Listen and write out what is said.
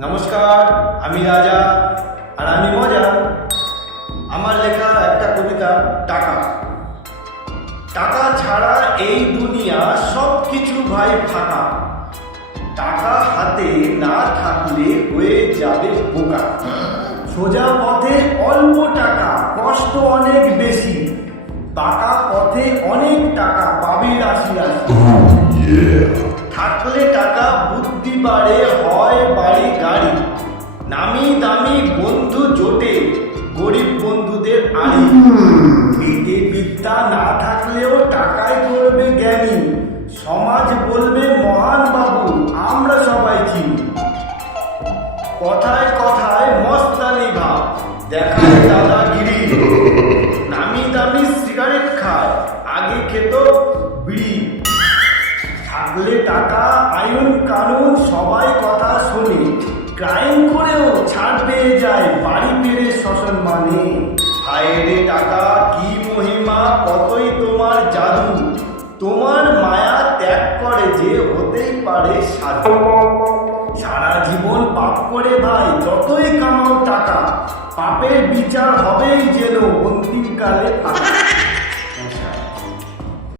নমস্কার আমি রাজা আর আমি মজা। আমার লেখা একটা কবিতা টাকা। টাকা ছাড়া এই দুনিয়া সব কিছু ভাই ফাঁকা। টাকা হাতে না থাকলে হয়ে যাবে বোকা। সোজা পথে অল্প টাকা কষ্ট অনেক বেশি। টাকা পথে অনেক টাকা পাবে রাশি রাশি থাকলে টাকা বুদ্ধি বাড়ে, হয় বাড়ি গাড়ি। নামি দামি বন্ধু জোটে, গরিব বন্ধুদের আড়ি। পেটে বিদ্যা না থাকলেও টাকায় করবে জ্ঞানী। সমাজ বলবে মহান বাবু, আমরা সবাই চিনি। কথায় কথায় মস্তানি ভাব দেখায় দাদাগিরি নামি দামি সিগারেট খায়, আগে খেত বিড়ি। থাকলে টাকা কথা শুনে ক্রাইম করেও ছাড় পেয়ে যায় বাড়ি পেরে শ্মশান মানে। হায় রে টাকা, কি মহিমা, কতই তোমার জাদু। তোমার মায়া ত্যাগ করে যে হতেই পারে সাধু। সারা জীবন পাপ করে ভাই, যতই কামাও টাকা, পাপের বিচার হবেই যেন অন্তিমকালে থাকা।